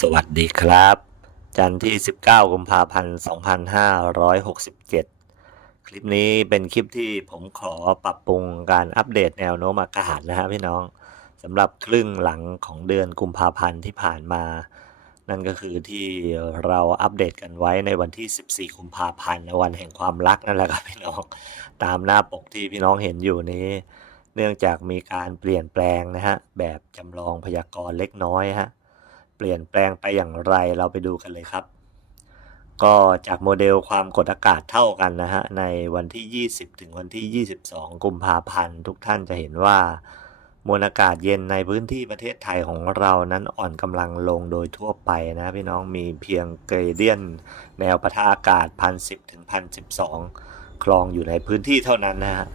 สวัสดีครับ จันทร์ที่ 19 กุมภาพันธ์ 2567 คลิปนี้เป็นคลิปที่ผมขอปรับปรุงการอัปเดตแนวโน้มอากาศนะฮะพี่น้องสำหรับครึ่งหลังของเดือนกุมภาพันธ์ที่ผ่านมา นั่นก็คือที่เราอัปเดตกันไว้ในวันที่ 14 กุมภาพันธ์วันแห่งความรักนั่นแหละครับพี่น้องตามหน้าปกที่พี่น้องเห็นอยู่นี้ เนื่องจากมีการเปลี่ยนแปลงนะฮะแบบจำลองพยากรณ์เล็กน้อยฮะ เปลี่ยนแปลงไปอย่างไรเราไปดูกันเลยครับ ก็จากโมเดลความกดอากาศเท่ากันนะฮะในวันที่ 20 ถึงวันที่ 22 กุมภาพันธ์ทุกท่านจะเห็นว่ามวลอากาศเย็นในพื้นที่ประเทศไทยของเรานั้นอ่อนกำลังลงโดยทั่วไปนะพี่น้องมีเพียงเกรเดียน แนวปะทะอากาศ 1,010 ถึง 1,012 คลองอยู่ในพื้นที่เท่านั้นนะฮะ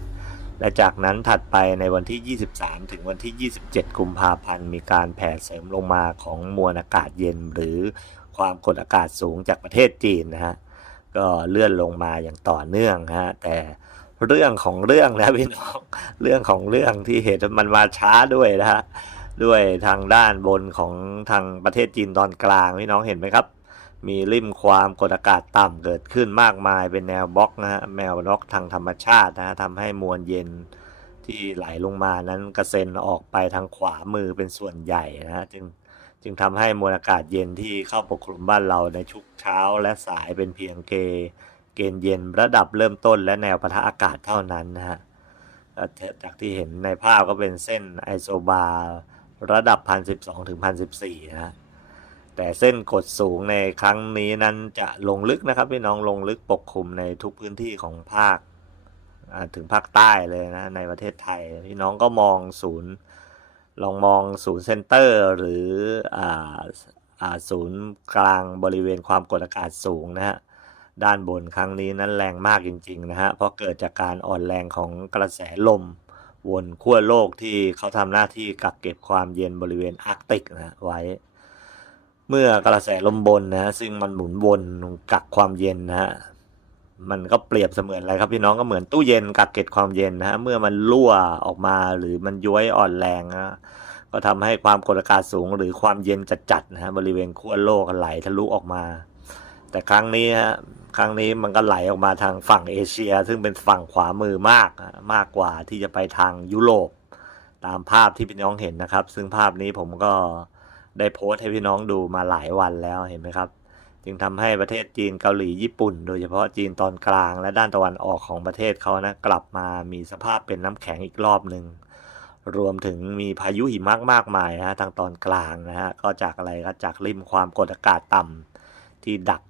และจากนั้นถัดไปในวันที่ 23 ถึงวันที่ 27 กุมภาพันธ์ มีการแผ่เสริมลงมาของมวลอากาศเย็น หรือความกดอากาศสูงจากประเทศจีนนะฮะ ก็เลื่อนลงมาอย่างต่อเนื่องฮะ แต่เรื่องของเรื่องนะพี่น้อง เรื่องของเรื่องที่เหตุมันมาช้าด้วยนะฮะ ด้วยทางด้านบนของทางประเทศจีนตอนกลางพี่น้องเห็นไหมครับ มีริมความกดอากาศต่ำเกิดขึ้นมากมายเป็นแนวบล็อกนะฮะแนวบล็อกทางธรรมชาตินะฮะทำให้มวลเย็นที่ไหลลงมานั้นกระเซ็นออกไปทางขวามือเป็นส่วนใหญ่นะฮะจึงจึงทำให้มวลอากาศเย็นที่เข้าปกคลุมบ้านเราในชุกเช้าและสายเป็นเพียงเกเกณฑ์เย็นระดับเริ่มต้นและแนวปะทะอากาศเท่านั้นนะฮะจากที่เห็นในภาพก็เป็นเส้นไอโซบาร์ระดับ 1,012 ถึง 1,014 นะฮะ แต่เส้นกดสูงในครั้งนี้นั้นจะลงลึกนะครับพี่น้องลงลึกปกคลุมในทุกพื้นที่ของภาคถึงภาคใต้เลยนะในประเทศไทยพี่น้องก็มองศูนย์ลองมองศูนย์เซ็นเตอร์หรืออศูนย์กลางบริเวณความกดอากาศสูงนะฮะด้านบนครั้งนี้นั้นแรงมากจริง ๆ นะฮะเพราะเกิดจากการอ่อนแรงของกระแสลม วนขั้วโลกที่เขาทำหน้าที่กักเก็บความเย็นบริเวณอาร์กติกนะฮะไว้ เมื่อกระแสลมบนนะฮะซึ่งมันหมุนวนกักความเย็นนะฮะมันก็เปรียบเสมือนอะไรครับพี่น้องก็เหมือนตู้เย็นกักเก็บความเย็นนะฮะเมื่อมันรั่วออกมาหรือมันย้วยอ่อนแรงนะก็ทำให้ความกดอากาศสูงหรือความเย็นจัดๆนะฮะบริเวณขั้วโลกไหลทะลุออกมา แต่ครั้งนี้ฮะครั้งนี้มันก็ไหลออกมาทางฝั่งเอเชีย ซึ่งเป็นฝั่งขวามือมากมากกว่าที่จะไปทางยุโรปตามภาพที่พี่น้องเห็นนะครับ ซึ่งภาพนี้ผมก็ ได้โพสต์ให้พี่น้องดูมาหลายวันแล้วเห็นไหมครับ จึงทำให้ประเทศจีนเกาหลีญี่ปุ่น โดยเฉพาะจีนตอนกลางและด้านตะวันออกของประเทศเขานะกลับมามีสภาพเป็นน้ำแข็งอีกรอบหนึ่งรวมถึงมีพายุหิมะมากมายนะฮะทางตอนกลางนะฮะก็จากอะไรก็จากริมความกดอากาศต่ำที่ดัก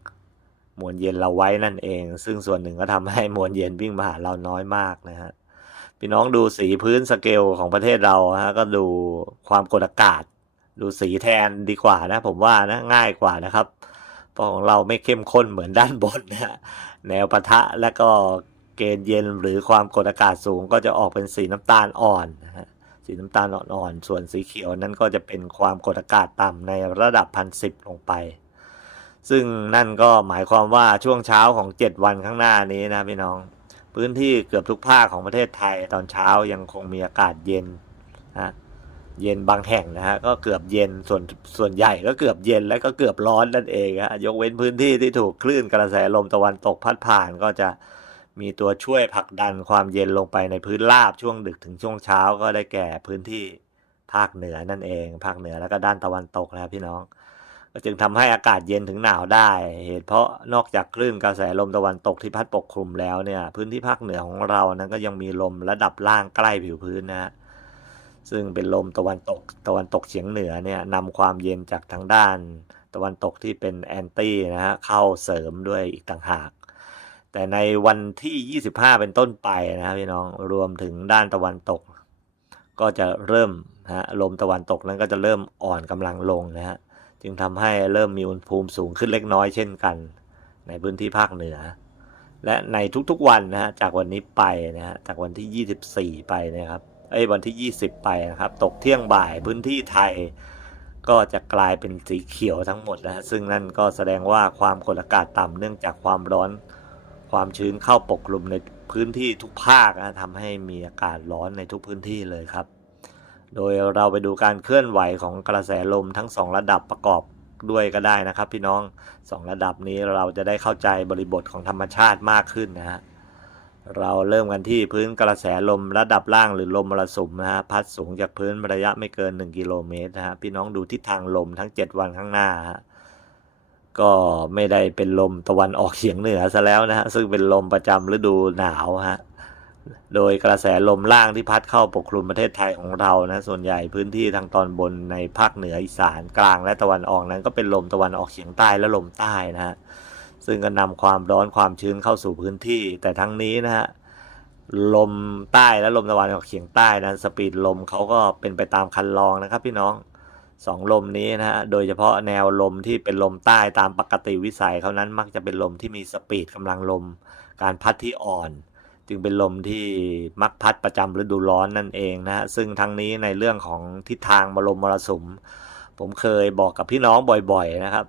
มวลเย็นเราไว้นั่นเอง ซึ่งส่วนหนึ่งก็ทำให้มวลเย็นวิ่งมาหาเราน้อยมากนะฮะพี่น้องดูสีพื้นสเกลของประเทศเราฮะก็ดูความกดอากาศ ดูสีแทนดีกว่านะ ผมว่านะง่ายกว่านะครับ เพราะของเราไม่เข้มข้นเหมือนด้านบนนะแนวปะทะและก็เกณฑ์เย็นหรือความกดอากาศสูงก็จะออกเป็นสีน้ำตาลอ่อนนะฮะสีน้ำตาลอ่อนๆส่วนสีเขียวนั้นก็จะเป็นความกดอากาศต่ำในระดับพันสิบลงไป ซึ่งนั่นก็หมายความว่าช่วงเช้าของ 7 วันข้างหน้านี้นะพี่น้อง พื้นที่เกือบทุกภาคของประเทศไทยตอนเช้ายังคงมีอากาศเย็นนะ เย็นบางแห่งนะฮะก็เกือบเย็นส่วนส่วนใหญ่ก็เกือบเย็นและก็เกือบร้อนนั่นเองฮะยกเว้นพื้นที่ที่ถูกคลื่นกระแสลมตะวันตกพัดผ่านก็จะมีตัวช่วยผลักดันความเย็นลงไปในพื้นราบช่วงดึกถึงช่วงเช้าก็ได้แก่พื้นที่ภาคเหนือนั่นเอง ภาคเหนือแล้วก็ด้านตะวันตกนะครับพี่น้องก็จึงทำให้อากาศเย็นถึงหนาวได้ เหตุเพราะนอกจากคลื่นกระแสลมตะวันตกที่พัดปกคลุมแล้วเนี่ย พื้นที่ภาคเหนือของเรานั้นก็ยังมีลมระดับล่างใกล้ผิวพื้นนะฮะ ซึ่งเป็นลมตะวันตกตะวันตกเฉียงเหนือเนี่ยนำความเย็นจากทางด้านตะวันตกที่เป็นแอนตี้นะฮะเข้าเสริมด้วยอีกต่างหาก แต่ในวันที่ 25 เป็นต้นไปนะครับพี่น้องรวมถึงด้านตะวันตก ก็จะเริ่มฮะลมตะวันตกนั้นก็จะเริ่มอ่อนกำลังลงนะฮะจึงทำให้เริ่มมีอุณหภูมิสูงขึ้นเล็กน้อยเช่นกัน ในพื้นที่ภาคเหนือ และในทุกๆวันนะฮะจากวันนี้ไปนะฮะจากวันที่ 24 ไปนะครับ ไอ้วันที่ 20 ไปนะครับ ตกเที่ยงบ่ายพื้นที่ไทย ก็จะกลายเป็นสีเขียวทั้งหมดนะฮะซึ่งนั่นก็แสดงว่าความกดอากาศต่ำเนื่องจากความร้อน ความชื้นเข้าปกคลุมในพื้นที่ทุกภาคนะทำให้มีอากาศร้อนในทุกพื้นที่เลยครับ โดยเราไปดูการเคลื่อนไหวของกระแสลมทั้งสองระดับประกอบด้วยก็ได้นะครับ พี่น้องสองระดับนี้เราจะได้เข้าใจบริบทของธรรมชาติมากขึ้นนะฮะ เราเริ่มกันที่พื้นกระแสลมระดับล่างหรือลมมรสุมนะฮะพัดสูงจากพื้นระยะไม่เกิน 1 กิโลเมตรนะฮะพี่น้องดูทิศทางลมทั้ง 7 วันข้างหน้าฮะก็ไม่ได้เป็นลมตะวันออกเฉียงเหนือซะแล้วนะฮะซึ่งเป็นลมประจำฤดูหนาวฮะโดยกระแสลมล่างที่พัดเข้าปกคลุมประเทศไทยของเรานะส่วนใหญ่พื้นที่ทางตอนบนในภาคเหนืออีสานกลางและตะวันออกนั้นก็เป็นลมตะวันออกเฉียงใต้และลมใต้นะฮะ ซึ่งก็นำความร้อนความชื้นเข้าสู่พื้นที่ แต่ทั้งนี้นะฮะลมใต้และลมตะวันออกเฉียงใต้นั้นสปีดลมเขาก็เป็นไปตามคันลองนะครับพี่น้องสองลมนี้นะฮะโดยเฉพาะแนวลมที่เป็นลมใต้ตามปกติวิสัยเขานั้นมักจะเป็นลมที่มีสปีดกำลังลม การพัดที่อ่อน จึงเป็นลมที่มักพัดประจำฤดูร้อนนั่นเองนะฮะซึ่งทั้งนี้ในเรื่องของทิศทางบรมมรสุม ผมเคยบอกกับพี่น้องบ่อยๆนะครับ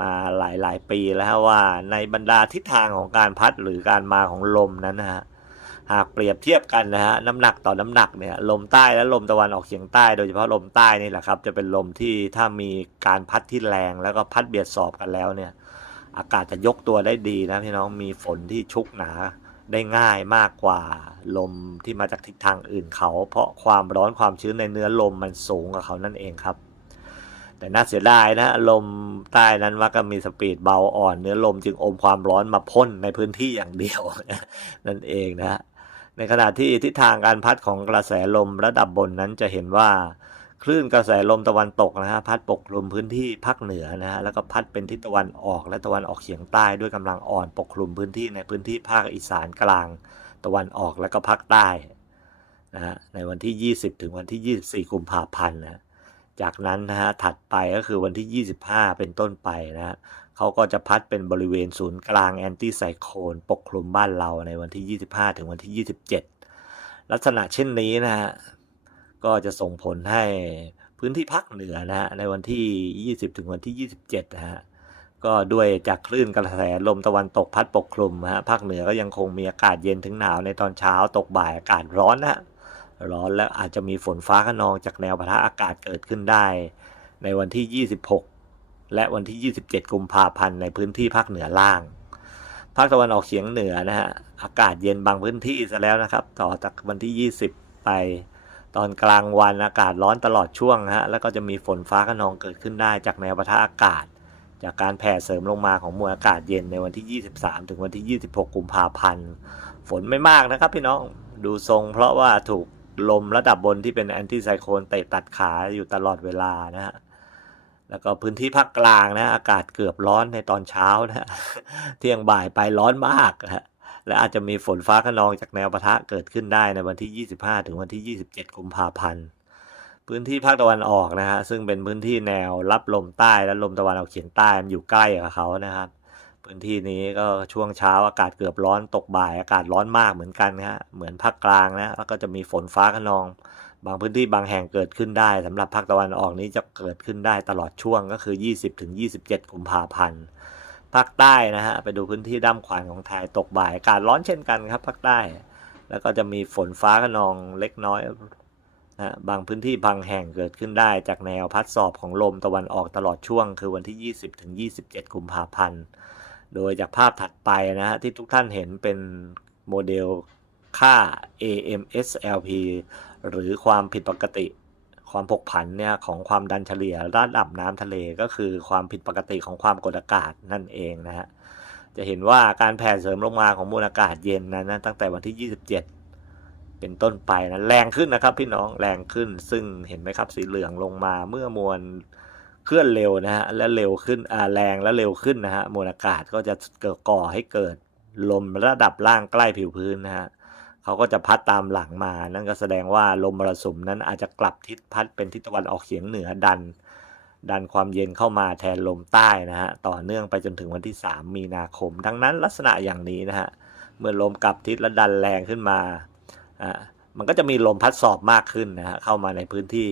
มาหลาย ๆ ปีแล้วว่าในบรรดาทิศทางของการพัดหรือการมาของลมนั้นนะฮะหากเปรียบเทียบกันนะฮะน้ำหนักต่อน้ำหนักเนี่ยลมใต้และลมตะวันออกเฉียงใต้โดยเฉพาะลมใต้นี่แหละครับ จะเป็นลมที่ถ้ามีการพัดที่แรงแล้วก็พัดเบียดสอบกันแล้วเนี่ย อากาศจะยกตัวได้ดีนะพี่น้องมีฝนที่ชุกหนาได้ง่ายมากกว่าลมที่มาจากทิศทางอื่นเขา เพราะความร้อนความชื้นในเนื้อลมมันสูงกว่าเขานั่นเองครับ แต่น่าเสียดายนะลมใต้นั้นว่าก็มีสปีดเบาอ่อนเนื้อลมจึงอมความร้อนมาพ่นในพื้นที่อย่างเดียว นั่นเองนะฮะในขณะที่ทิศทางการพัดของกระแสลมระดับบนนั้นจะเห็นว่าคลื่นกระแสลมตะวันตกนะฮะพัดปกคลุมพื้นที่ภาคเหนือนะฮะแล้วก็พัดเป็นทิศตะวันออกและตะวันออกเฉียงใต้ด้วยกำลังอ่อนปกคลุมพื้นที่ในพื้นที่ภาคอีสานกลาง ตะวันออกและก็ภาคใต้นะฮะในวันที่ 20 ถึงวันที่ 24 กุมภาพันธ์นะ จากนั้นนะฮะถัดไปก็คือวันที่ 25 เป็นต้นไปนะฮะเขาก็จะพัดเป็นบริเวณศูนย์กลางแอนตี้ไซโคลนปกคลุมบ้านเราในวันที่ 25 ถึงวันที่ 27 ลักษณะเช่นนี้นะฮะก็จะส่งผลให้พื้นที่ภาคเหนือนะฮะในวันที่ 20 ถึงวันที่ 27นะฮะก็ด้วยจากคลื่นกระแสลมตะวันตกพัดปกคลุมฮะภาคเหนือก็ยังคงมีอากาศเย็นถึงหนาวในตอนเช้าตกบ่ายอากาศร้อนนะฮะ ร้อนแล้วอาจจะมีฝนฟ้าขนองจากแนวปะทะอากาศเกิดขึ้นได้ ในวันที่ 26 และวันที่ 27 กุมภาพันธ์ในพื้นที่ภาคเหนือล่าง ภาคตะวันออกเฉียงเหนือนะฮะอากาศเย็นบางพื้นที่ซะแล้วนะครับ ต่อจากวันที่ 20 ไปตอนกลางวันอากาศร้อนตลอดช่วงฮะแล้วก็จะมีฝนฟ้าขนองเกิดขึ้นได้จากแนวปะทะอากาศ จากการแผ่เสริมลงมาของมวลอากาศเย็นในวันที่ 23 ถึงวันที่ 26 กุมภาพันธ์ ฝนไม่มากนะครับพี่น้องดูทรงเพราะว่าถูก ลมระดับบนที่เป็นแอนตี้ไซโคลนเตะตัดขาอยู่ตลอดเวลานะฮะแล้วก็พื้นที่ภาคกลางนะอากาศเกือบร้อนในตอนเช้านะเที่ยงบ่ายไปร้อนมากนะฮะและอาจจะมีฝนฟ้าขนองจากแนวปะทะเกิดขึ้นได้ในวันที่ 25 ถึงวันที่ 27 กุมภาพันธ์พื้นที่ภาคตะวันออกนะฮะซึ่งเป็นพื้นที่แนวรับลมใต้และลมตะวันออกเฉียงใต้มันอยู่ใกล้กับเขานะครับ พื้นที่นี้ก็ช่วงเช้าอากาศเกือบร้อนตกบ่าย อากาศร้อนมากเหมือนกันนะฮะเหมือนภาคกลางนะแล้วก็จะมีฝนฟ้าขนอง บางพื้นที่บางแห่งเกิดขึ้นได้สำหรับภาคตะวันออกนี้จะเกิดขึ้นได้ตลอดช่วงก็คือ 20ถึง27 กุมภาพันธ์ภาคใต้นะฮะไปดูพื้นที่ด้ามขวานของไทยตกบ่ายอากาศร้อนเช่นกันครับภาคใต้ แล้วก็จะมีฝนฟ้าขนองเล็กน้อยนะบางพื้นที่บางแห่งเกิดขึ้นได้จากแนวพัดสอบของลมตะวันออกตลอดช่วง คือวันที่ 20ถึง27 กุมภาพันธ์ โดยจากภาพถัดไปนะฮะที่ทุกท่านเห็นเป็นโมเดลค่า AMSLP หรือความผิดปกติ ความผกผันเนี่ยของความดันเฉลี่ยระดับน้ำทะเลก็คือความผิดปกติของความกดอากาศนั่นเองนะฮะจะเห็นว่าการแผ่เสริมลงมาของมวลอากาศเย็นนั้นนะตั้งแต่วันที่ 27 เป็นต้นไปนะแรงขึ้นนะครับพี่น้องแรงขึ้นซึ่งเห็นไหมครับสีเหลืองลงมาเมื่อมวล เคลื่อนเร็วนะฮะและเร็วขึ้นอ่าแรงและเร็วขึ้นนะฮะมวลอากาศก็จะเกิดก่อให้เกิดลมระดับล่างใกล้ผิวพื้นนะฮะเขาก็จะพัดตามหลังมา นั่นก็แสดงว่าลมมรสุมนั้นอาจจะกลับทิศพัดเป็นทิศตะวันออกเฉียงเหนือดัน ดันความเย็นเข้ามาแทนลมใต้นะฮะต่อเนื่องไปจนถึงวันที่ 3 มีนาคม ดังนั้นลักษณะอย่างนี้นะฮะเมื่อลมกลับทิศและดันแรงขึ้นมาอ่ามันก็จะมีลมพัดสอบมากขึ้นนะฮะเข้ามาในพื้นที่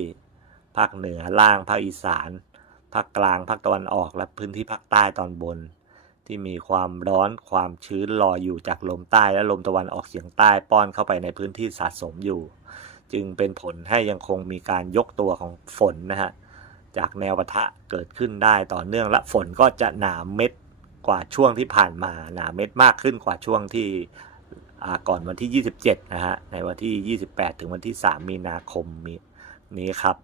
ภาคเหนือล่างภาคอีสาน ภาคกลางภาคตะวันออกและพื้นที่ภาคใต้ตอนบน ที่มีความร้อนความชื้นรออยู่จากลมใต้และลมตะวันออกเฉียงใต้ป้อนเข้าไปในพื้นที่สะสมอยู่ จึงเป็นผลให้ยังคงมีการยกตัวของฝนนะฮะจากแนวปะทะเกิดขึ้นได้ต่อเนื่องและฝนก็จะหนาเม็ดกว่าช่วงที่ผ่านมาหนาเม็ดมากขึ้นกว่าช่วงที่ก่อนวันที่ 27 นะฮะ ในวันที่ 28 ถึงวันที่ 3 มีนาคมมีนี้ครับ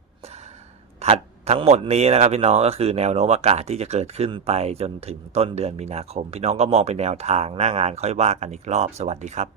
ถัด ทั้งหมดนี้นะครับพี่น้องก็คือแนวโน้มอากาศที่จะเกิดขึ้นไปจนถึงต้นเดือนมีนาคม พี่น้องก็มองเป็นแนวทางหน้างานค่อยว่ากันอีกรอบสวัสดีครับ